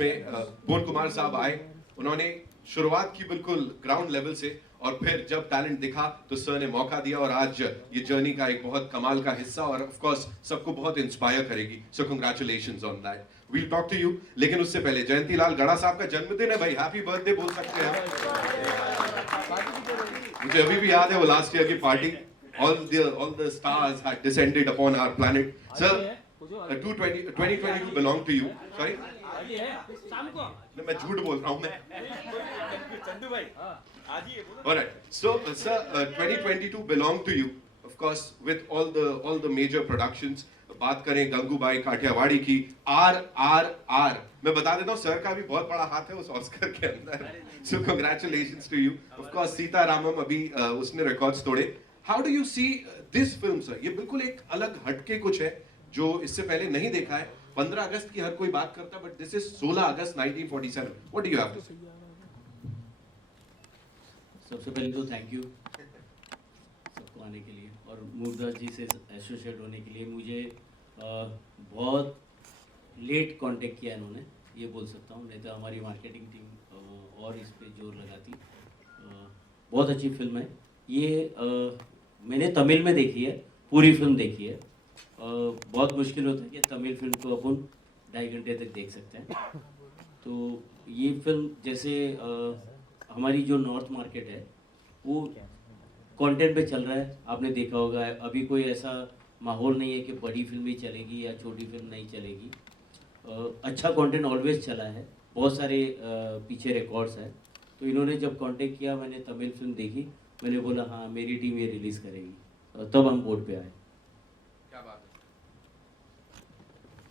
जिसमें पवन कुमार साहब आए, उन्होंने शुरुआत की बिल्कुल ग्राउंड लेवल से, और फिर जब टैलेंट दिखा तो सर ने मौका दिया, और आज ये जर्नी का एक बहुत कमाल का हिस्सा, और ऑफ कोर्स सबको बहुत इंस्पायर करेगी. So congratulations on that. We'll talk to you. लेकिन उससे पहले जयंतीलाल गड़ा साहब का जन्मदिन है भाई, हैप्पी बर्थडे बोल सकते हैं आप. मुझे अभी भी याद है वो लास्ट ईयर की party. all the stars had descended upon our planet. Sir, 2022 belong to you. Sorry? मैं झूठ बोल रहा हूँ मैं. Alright. So, sir, 2022 belong to you. Of course, with all the major productions. बात करें गंगूबाई काठियावाड़ी की, RRR. मैं बता देता हूँ सर का भी बहुत बड़ा हाथ है उस ऑस्कर के अंदर. So congratulations to you. Of course, Sita Ramam अभी उसने रिकॉर्ड्स तोड़े. How do you see this film, sir? ये बिल्कुल एक अलग हटके कुछ है जो इससे पहले नहीं देखा है. 15 अगस्त की हर कोई बात करता है, but this is 16 August 1947. What do you have to say? सबसे पहले तो थैंक यू सबको आने के लिए, और मुरुगदास जी से एसोसिएट होने के लिए. मुझे बहुत लेट कांटेक्ट किया इन्होंने, ये बोल सकता हूँ, नहीं तो हमारी मार्केटिंग टीम और इस पे जोर लगाती. बहुत अच्छी फिल्म है ये. मैंने तमिल में देखी है, पूरी फिल्म देखी है. बहुत मुश्किल होता है कि तमिल फिल्म को अपन 2.5 घंटे तक देख सकते हैं. तो ये फिल्म जैसे हमारी जो नॉर्थ मार्केट है वो कंटेंट पे चल रहा है. आपने देखा होगा अभी कोई ऐसा माहौल नहीं है कि बड़ी फिल्म ही चलेगी या छोटी फिल्म नहीं चलेगी. अच्छा कंटेंट ऑलवेज चला है, बहुत सारे पीछे रिकॉर्ड्स हैं. तो इन्होंने जब कांटेक्ट किया, मैंने तमिल फिल्म देखी, मैंने बोला हाँ मेरी टीम ये रिलीज करेगी, तब हम बोर्ड पे आए. क्या बात है.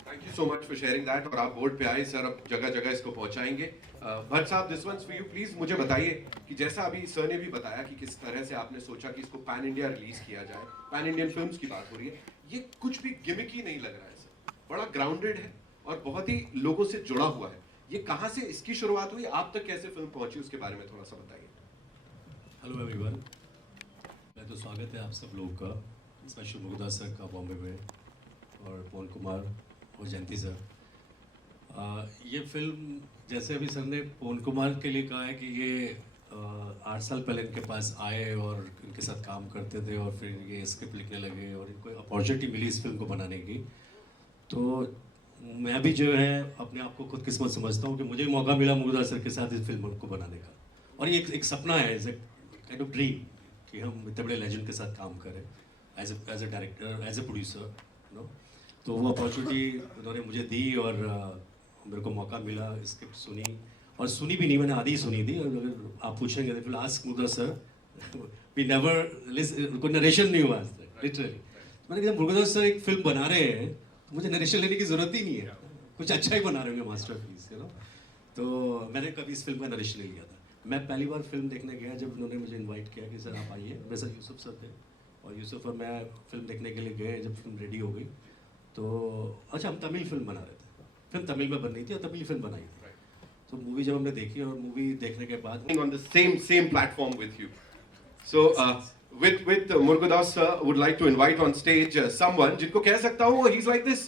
Thank you so much for sharing that. और आप बोर्ड पे आए सर, अब जगह जगह इसको पहुंचाएंगे. भट्ट साहब, this one's for you. Please मुझे बताइए कि जैसा अभी सर ने भी बताया कि किस तरह से आपने सोचा कि इसको पैन इंडिया रिलीज किया जाए. पैन इंडियन फिल्म्स की बात हो रही है. ये कुछ भी गिमिकी नहीं लग रहा है सर, बड़ा ग्राउंडेड है और बहुत ही लोगों से जुड़ा हुआ है. ये कहाँ से इसकी शुरुआत हुई, आप तक कैसे फिल्म पहुंची, उसके बारे में थोड़ा सा बताइए. हेलो एवरीवन, मैं तो स्वागत है आप सब लोगों का, स्पेशल मुरुगदास सर का बॉम्बे में, और पवन कुमार और जयंती सर. ये फिल्म जैसे अभी सर ने पवन कुमार के लिए कहा है कि ये 8 साल पहले इनके पास आए और इनके साथ काम करते थे, और फिर ये स्क्रिप्ट लिखने लगे और इनको अपॉर्चुनिटी मिली इस फिल्म को बनाने की. तो मैं भी जो है अपने आप को खुद किस्मत समझता हूँ कि मुझे मौका मिला मुरुगदास सर के साथ इस फिल्म को बनाने का. और ये एक सपना है, as a kind of dream कि हम इतने बड़े लेजेंड के साथ काम करें as a director, as a producer, no. तो वो अपॉर्चुनिटी उन्होंने मुझे दी और मेरे को मौका मिला. स्क्रिप्ट सुनी, और सुनी भी नहीं, मैंने आधी सुनी थी. और अगर आप पूछेंगे तो फिर ask Murugadoss sir, we never, कोई नरेशन नहीं हुआ आज तक लिटरली. मैंने कहा मुरुगदास सर एक फिल्म बना रहे हैं, मुझे नरेशन लेने की ज़रूरत ही नहीं है, कुछ अच्छा ही बना रहे होंगे, मास्टरपीस, यू नो. तो मैंने कभी इस फिल्म का नरेशन ले लिया था. मैं पहली बार फिल्म देखने गया जब उन्होंने मुझे इनवाइट किया कि सर आप आइए. मेरे साथ यूसुफ सर थे, और यूसुफ और मैं फिल्म देखने के लिए गए. जब फिल्म रेडी हो गई तो अच्छा, हम तमिल फिल्म बना रहे थे, फिल्म तमिल में बन रही थी और तमिल फिल्म बनाई थी. तो मूवी जब हमने देखी, और मूवी देखने के बाद on the same platform with you. So with Murugadoss sir, would like to invite on stage someone जिनको कह सकता हूँ he's like this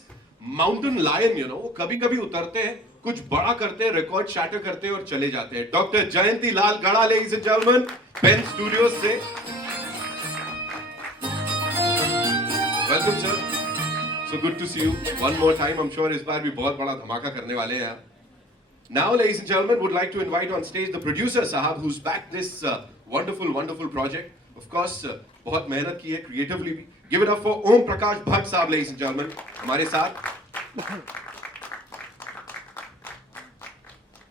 mountain lion, you know. वो कभी-कभी उतरते हैं, कुछ बड़ा करते हैं, रिकॉर्ड शैटर करते हैं और चले जाते हैं. डॉक्टर जयंतीलाल गड़ा, ladies and gentlemen, pen studios से. Welcome sir. So good to see you one more time. I'm sure इस बार भी बहुत बड़ा धमाका करने वाले हैं. Now, ladies and gentlemen, would like to invite on stage the producer Sahab, who's backed this wonderful project. Of course, बहुत मेहनत की है creatively भी. Give it up for Om Prakash Bhatt साहब, ladies and gentlemen, हमारे साथ.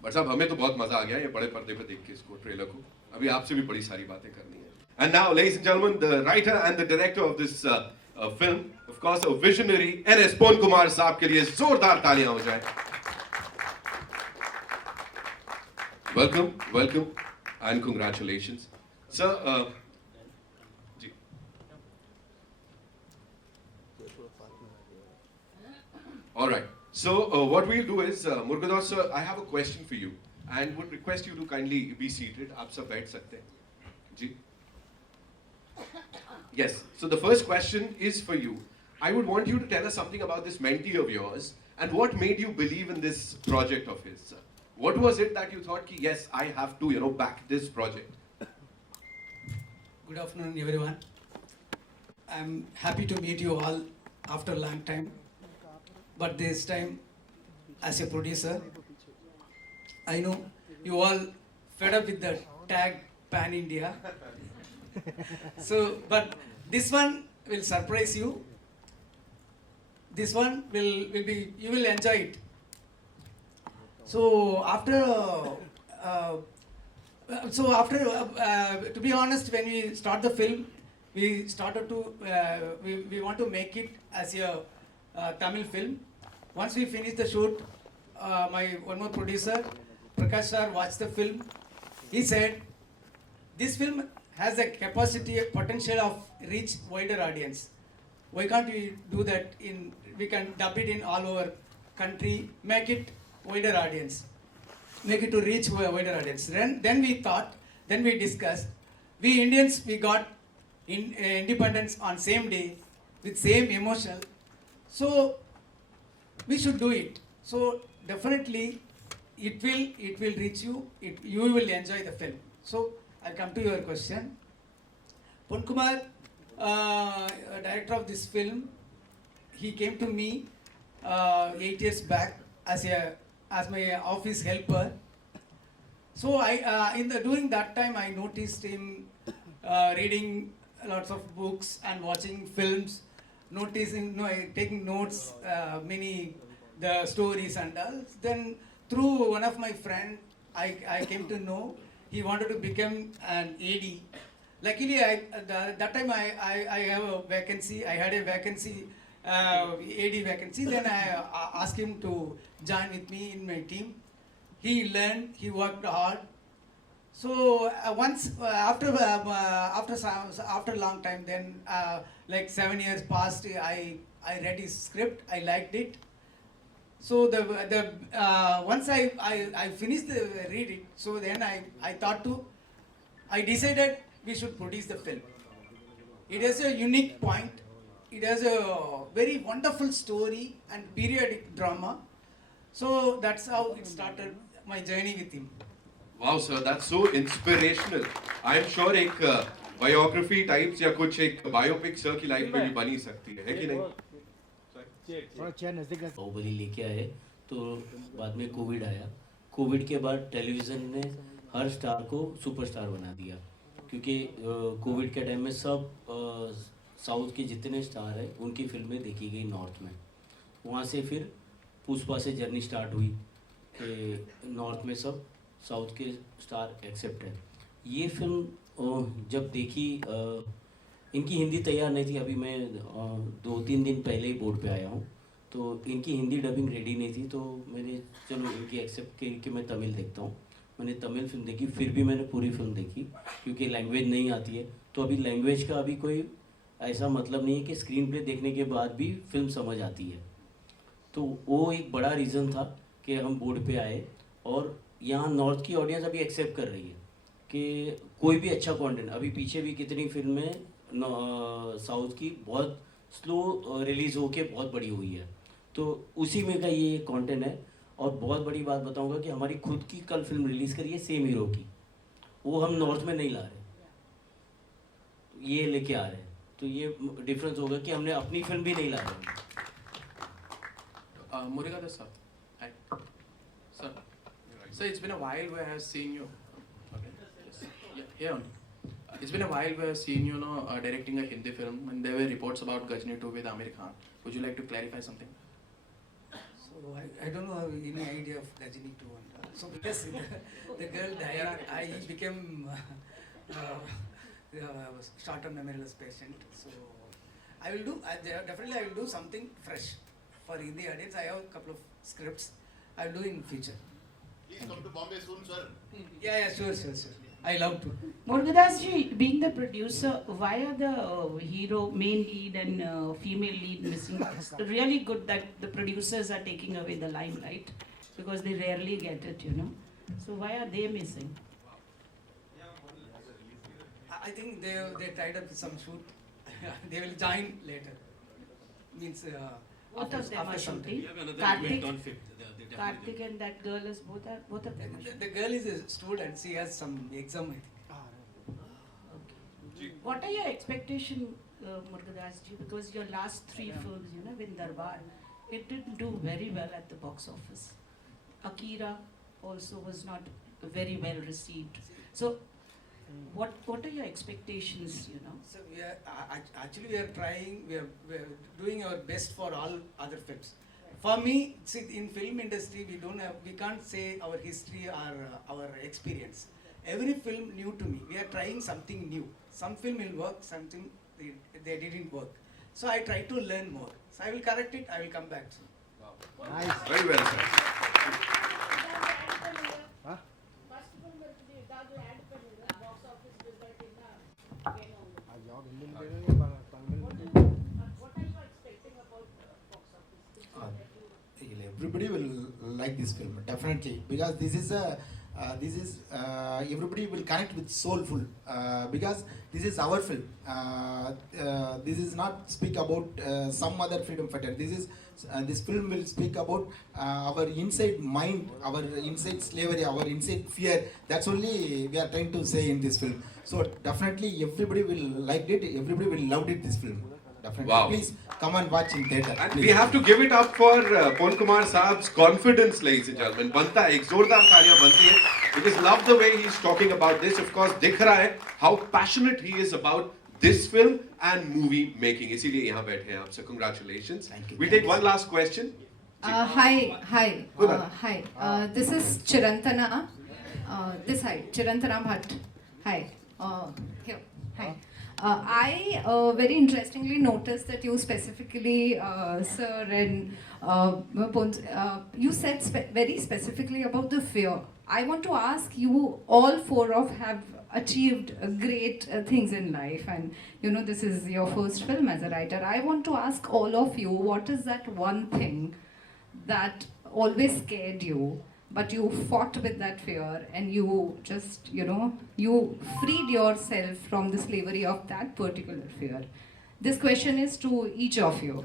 But साहब, हमें तो बहुत मजा आ गया ये बड़े पर्दे पे देख के इसको, ट्रेलर को. अभी आपसे भी बड़ी सारी बातें करनी है. And now, ladies and gentlemen, the writer and the director of this film, of course, a visionary, N.S. पवन कुमार साहब के लिए जोरदार तालियां हो जाए. Welcome, and congratulations, sir. Ji. All right. So what we'll do is, Murugadoss sir, I have a question for you, and would request you to kindly be seated. आप सब बैठ सकते हैं. जी. Yes. So the first question is for you. I would want you to tell us something about this mentee of yours, And what made you believe in this project of his? What was it that you thought, ki, yes, I have to, back this project? Good afternoon, everyone. I'm happy to meet you all after a long time. But this time, as a producer, I know you all fed up with the tag Pan India. But this one will surprise you. This one will be, you will enjoy it. So after, to be honest, when we start the film, we started to, we want to make it as a Tamil film. Once we finish the shoot, my one more producer, Prakash sir, watched the film. He said, this film has a capacity, potential of reach wider audience. Why can't we do that we can dub it in all over country, make it wider audience, make it to reach wider audience. Then we thought, then we discussed, we Indians, we got independence on same day, with same emotion, so we should do it. So definitely, it will reach you, you will enjoy the film. So I'll come to your question. Pon Kumar, director of this film, he came to me 8 years back as my office helper. So during that time, I noticed him reading lots of books and watching films, taking notes, the stories and all. Then through one of my friend, I came to know he wanted to become an AD. Luckily, that time I have a vacancy. I had a vacancy, AD vacancy. Then I asked him to join with me in my team. He learned. He worked hard. So once after a long time, then like 7 years passed. I read his script. I liked it. So once I finished read it. So then I decided we should produce the film. It has a unique point. It has a very wonderful story and periodic drama. So that's how it started, my journey with him. Wow, sir, that's so inspirational. I'm sure एक biography types या कुछ एक biopic sir की life में भी बनी सकती है कि नहीं? बाहुबली लेके आए तो बाद में कोविड आया। कोविड के बाद टेलीविज़न ने हर स्टार को सुपरस्टार बना दिया, क्योंकि कोविड के टाइम में सब साउथ के जितने स्टार हैं उनकी फिल्में देखी गई नॉर्थ में। वहाँ से फिर पुष्पा से जर्नी स्टार्ट हुई कि नॉर्थ में सब साउथ के स्टार एक्सेप्ट है। ये फिल्म जब देखी, इनकी हिंदी तैयार नहीं थी। अभी मैं 2-3 दिन पहले ही बोर्ड पे आया हूँ, तो इनकी हिंदी डबिंग रेडी नहीं थी। तो मैंने चलो इनकी एक्सेप्ट की कि मैं तमिल देखता हूँ। मैंने तमिल फिल्म देखी, फिर भी मैंने पूरी फिल्म देखी क्योंकि लैंग्वेज नहीं आती है। तो अभी लैंग्वेज का अभी कोई ऐसा मतलब नहीं है कि स्क्रीन प्ले देखने के बाद भी फिल्म समझ आती है। तो वो एक बड़ा रीज़न था कि हम बोर्ड पे आए, और यहाँ नॉर्थ की ऑडियंस अभी एक्सेप्ट कर रही है कि कोई भी अच्छा कंटेंट। अभी पीछे भी कितनी फिल्में साउथ की बहुत स्लो रिलीज़ होके बहुत बड़ी हुई है, तो उसी में का ये कंटेंट है। और बहुत बड़ी बात बताऊंगा कि हमारी खुद की कल फिल्म रिलीज़ करी है सेम हीरो की, वो हम नॉर्थ में नहीं ला रहे, ये लेके आ रहे हैं। तो ये डिफरेंस होगा कि हमने अपनी फिल्म भी नहीं ला रहे। Murugadoss sir. Hi. Sir. So it's been a while where I have seen you. Okay. Yes. Yeah. Here only. It's been a while where I've seen you know directing a Hindi film, and there were reports about Gajni 2 with Amir Khan. Would you like to clarify something? So I don't know any idea of Gajni 2 and all. So because the girl died, I became short-term memory loss patient. So I will do, definitely I will do something fresh for Hindi audience. I have a couple of scripts. I will do in future. Please come to Bombay soon, sir. Yeah, sure. I love to. Murugadoss ji, being the producer, why are the hero, main lead and female lead missing? It's really good that the producers are taking away the limelight, because they rarely get it, you know. So why are they missing? I think they tied up with some shoot. They will join later. Means Both of them are shooting. We have another event on 5th. They definitely- Karthik and that girl is both of them are shooting. The girl is a student. She has some exam, I think. Okay. What are your expectations, Murugadoss ji? Because your last 3 films, you know, with Darbar, it didn't do very well at the box office. Akira also was not very well received. So, what are your expectations? You know. So we are actually we are trying. We are doing our best for all other films. For me, see, in film industry, we can't say our history or our experience. Every film new to me. We are trying something new. Some film will work, something they didn't work. So I try to learn more. So I will correct it. I will come back soon. Very well said. Everybody will like this film definitely, because this is everybody will connect with soulful, because this is our film. This is not speak about some other freedom fighter. This film will speak about our inside mind, our inside slavery, our inside fear. That's only we are trying to say in this film. So definitely everybody will like it. Everybody will love it. This film. Definitely. Wow. Please come and watch in theater. And please. we have to give it up for Pon Kumar Saab's confidence, ladies and gentlemen. Banta hai, ek zordar taaliyan banti hai. Because love the way he's talking about this. Of course, dikh raha hai how passionate he is about this film and movie making. इसीलिए यहाँ बैठे हैं आप. So congratulations. Thank you. We take one last question. Hi. Good one. Hi. This is Chirantana. This side, Chirantana Bhatt. Hi. Here. Hi. I very interestingly noticed that you specifically, sir, and you said very specifically about the fear. I want to ask you, all 4 of have achieved great things in life, and you know this is your first film as a writer. I want to ask all of you, what is that one thing that always scared you, but you fought with that fear and you just, you know, you freed yourself from the slavery of that particular fear? This question is to each of you.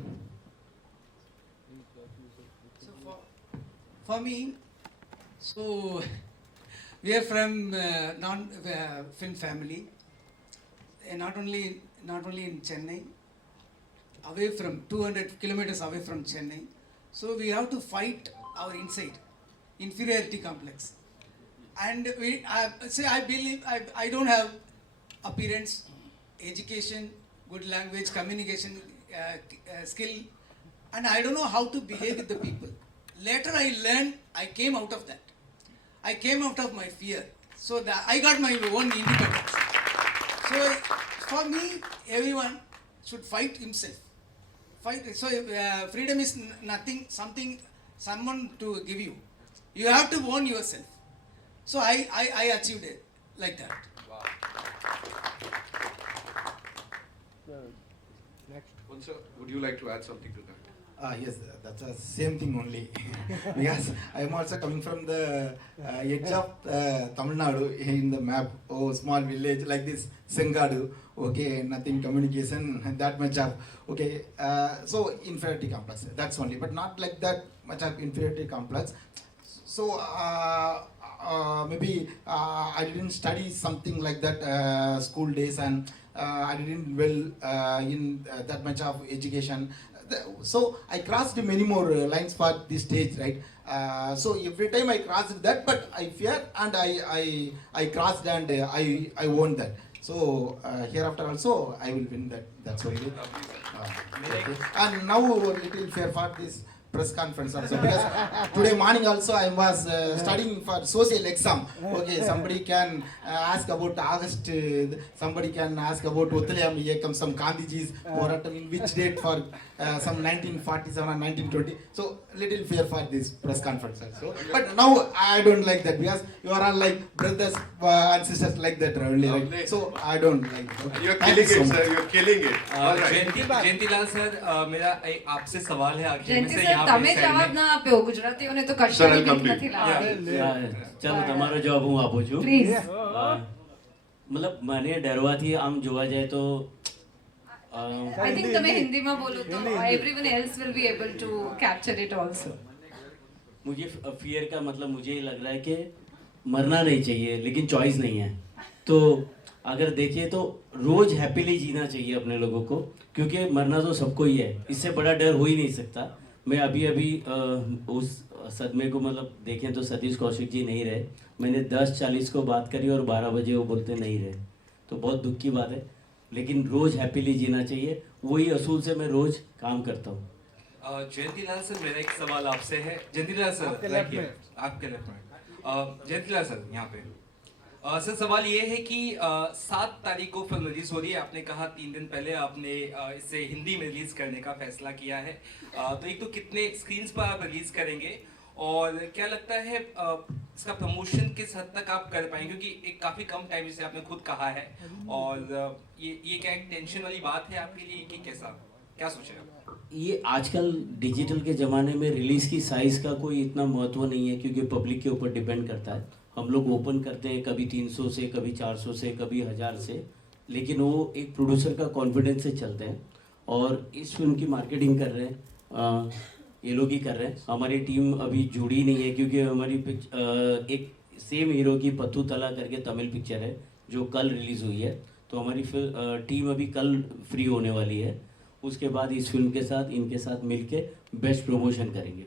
So for me, so we are from film family, and not only in Chennai, away from 200 kilometers away from Chennai. So we have to fight our inside inferiority complex, and I believe I don't have appearance, education, good language, communication skill, and I don't know how to behave with the people. Later I learned, I came out of that. I came out of my fear. So that I got my own independence. So for me, everyone should fight himself. So freedom is nothing, someone to give you. You have to own yourself. So I achieved it like that. Sir, would you like to add something to that? Yes, that's the same thing only. Because I am also coming from the edge of Tamil Nadu in the map. Oh, small village like this, Sengadu. Okay, nothing communication, that much of. Okay, so inferiority complex. That's only, but not like that much of inferiority complex. So maybe I didn't study something like that school days, and I didn't well in that much of education. So I crossed many more lines for this stage, right? So every time I crossed that, but I fear, and I crossed, and I won that. So hereafter also I will win that. That's only. Okay. And now a little fear for this press conference also, because today morning also I was studying for social exam. Okay, somebody can ask about August, somebody can ask about Uttalayam Yekam, some Gandhiji's Moratam, in which date for some 1947 or 1920. So little fear for this press conference also. But now I don't like that, because you are all like brothers and sisters like that only, right? So I don't like it. Okay. You're killing it, sir. You're killing it. All right. Jayantilal sir, मेरा आपसे सवाल है आखिर में से जयंती sir, તમે જવાબ ના આપ્યો. ગુજરાતીઓને તો કશાની બીક નથી લાગતી. ચાલો તમારો જવાબ હું આપું છું. પ્લીઝ. મતલબ મને ડરવાથી આમ જોવા જાય તો I think तुम्हें हिंदी में बोलो तो everyone else will be able to capture it also. मुझे फियर का मतलब मुझे ये लग रहा है कि मरना नहीं चाहिए लेकिन चॉइस नहीं है। तो अगर देखिए तो रोज हैप्पीली जीना चाहिए अपने लोगों को, क्योंकि मरना तो सबको ही है, इससे बड़ा डर हो ही नहीं सकता। मैं अभी उस सदमे को मतलब देखें तो सतीश कौशिक जी नहीं रहे, मैंने 10:40 को बात करी और 12 बजे वो बोलते नहीं रहे, तो बहुत दुख की बात है। लेकिन रोज़ हैप्पीली जीना चाहिए, वही असूल से मैं रोज़ काम करता हूँ। जयंतीलाल सर, मेरा एक सवाल आपसे है। जयंतीलाल सर आपके लेफ्ट में, जयंतीलाल सर यहाँ पे। सर सवाल ये है कि 7 तारीख को फिल्म रिलीज हो रही है। आपने कहा 3 दिन पहले आपने इसे हिंदी में रिलीज करने का फैसला किया है। तो एक तो कितने स्क्रीन्स पर आप रिलीज करेंगे और क्या लगता है इसका प्रमोशन किस हद तक आप कर पाएंगे, क्योंकि एक काफ़ी कम टाइम जिसे आपने खुद कहा है, और ये क्या एक टेंशन वाली बात है आपके लिए कि कैसा, क्या सोच रहे हैं? ये आजकल डिजिटल के ज़माने में रिलीज़ की साइज़ का कोई इतना महत्व नहीं है, क्योंकि पब्लिक के ऊपर डिपेंड करता है। हम लोग ओपन करते हैं कभी 300 से, कभी 400 से, कभी 1000 से, लेकिन वो एक प्रोड्यूसर का कॉन्फिडेंस से चलते हैं। और इस फिल्म की मार्केटिंग कर रहे हैं, ये लोग ही कर रहे हैं। हमारी टीम अभी जुड़ी नहीं है, क्योंकि हमारी एक सेम हीरो की पत्थू तला करके तमिल पिक्चर है जो कल रिलीज़ हुई है, तो हमारी टीम अभी कल फ्री होने वाली है। उसके बाद इस फिल्म के साथ इनके साथ मिलके बेस्ट प्रमोशन करेंगे।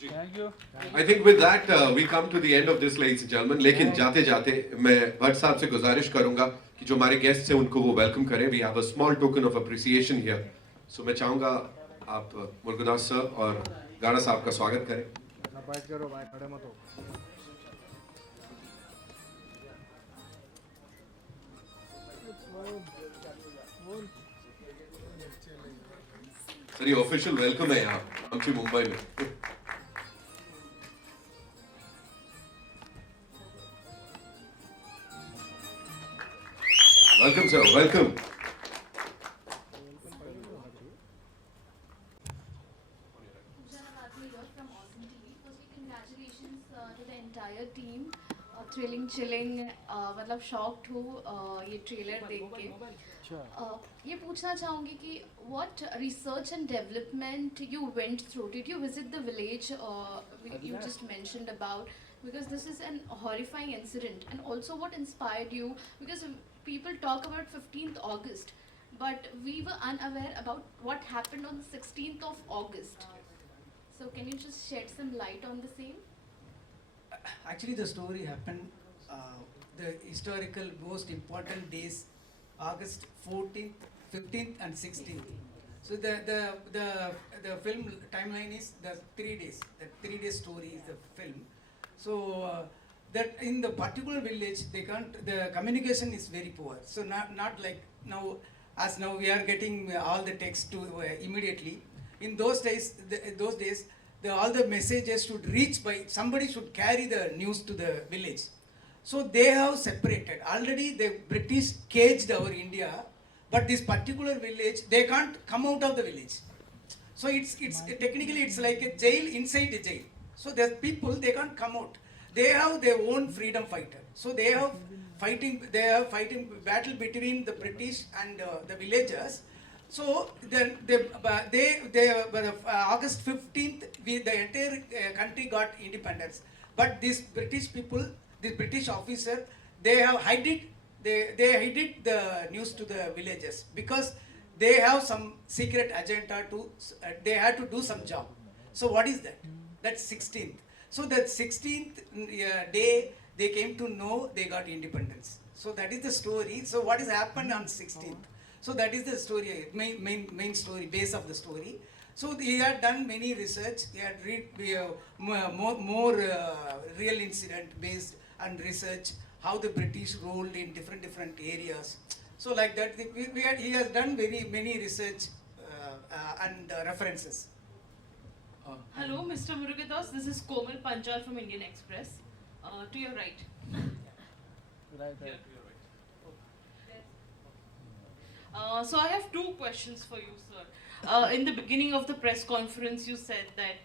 I think with that we come to the end of this, ladies and gentlemen. लेकिन जाते जाते मैं भट्ट साहब से गुजारिश करूंगा कि जो हमारे गेस्ट हैं उनको वो वेलकम करें। We have a small token of appreciation here. So मैं चाहूंगा आप मुरुगदास सर और गाड़ा साहब का स्वागत करें। सर ये ऑफिशियल वेलकम है यहाँ आमची मुंबई में। Welcome sir, welcome. Team thrilling chilling, मतलब शॉक्ड हूँ ये ट्रेलर देख के। ये पूछना चाहूँगी कि what research and development you went through, did you visit the village you just mentioned about, because this is an horrifying incident, and also what inspired you, because people talk about 15th August, but we were unaware about what happened on the 16th of August. So can you just shed some light on the same? Actually, the story happened, the historical most important days, August 14th, 15th and 16th. So the film timeline is the 3 days. The 3-day story is the film. So that in the particular village, they can't. The communication is very poor. So not like now, as now we are getting all the text to immediately. In those days, all the messages should reach by somebody should carry the news to the village. So they have separated. Already the British caged our India, but this particular village, they can't come out of the village. So it's technically it's like a jail inside the jail. So there's people, they can't come out. They have their own freedom fighter. So they have fighting battle between the British and the villagers. So then August 15th, the entire country got independence. But these British people, this British officer, they have hid it. They hid the news to the villagers because they have some secret agenda to. They had to do some job. So what is that? That's 16th. So that 16th day they came to know they got independence. So that is the story. So what has happened on 16th? So that is the story, main story, base of the story. So he had done many research. He had read more real incident based and research how the British ruled in different areas. So like that, he has done many research and references. Hello, Mr. Murugadoss. This is Komal Panchal from Indian Express. To your right. Right. Here, to your right. So I have 2 questions for you, sir. In the beginning of the press conference, you said that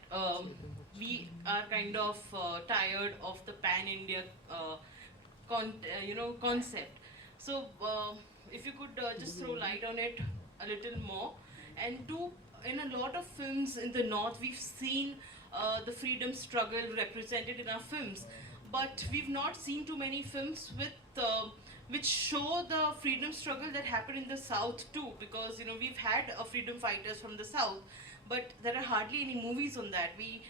we are kind of tired of the pan-India concept. So if you could just throw light on it a little more. And two, in a lot of films in the north, we've seen the freedom struggle represented in our films, but we've not seen too many films with which show the freedom struggle that happened in the south too, because we've had freedom fighters from the south, but there are hardly any movies on that. We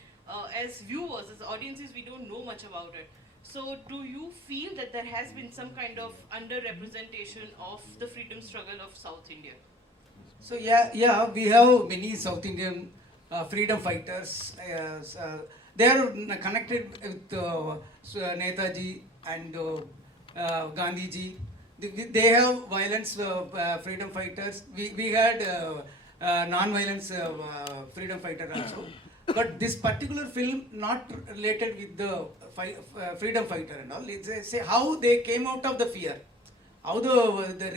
as viewers, as audiences, we don't know much about it. So do you feel that there has been some kind of underrepresentation of the freedom struggle of South India? So yeah, we have many South Indian freedom fighters. They are connected with Netaji and Gandhiji. They have violence freedom fighters. We had non-violence freedom fighter also. But this particular film not related with the freedom fighter and all. It's say how they came out of the fear, how the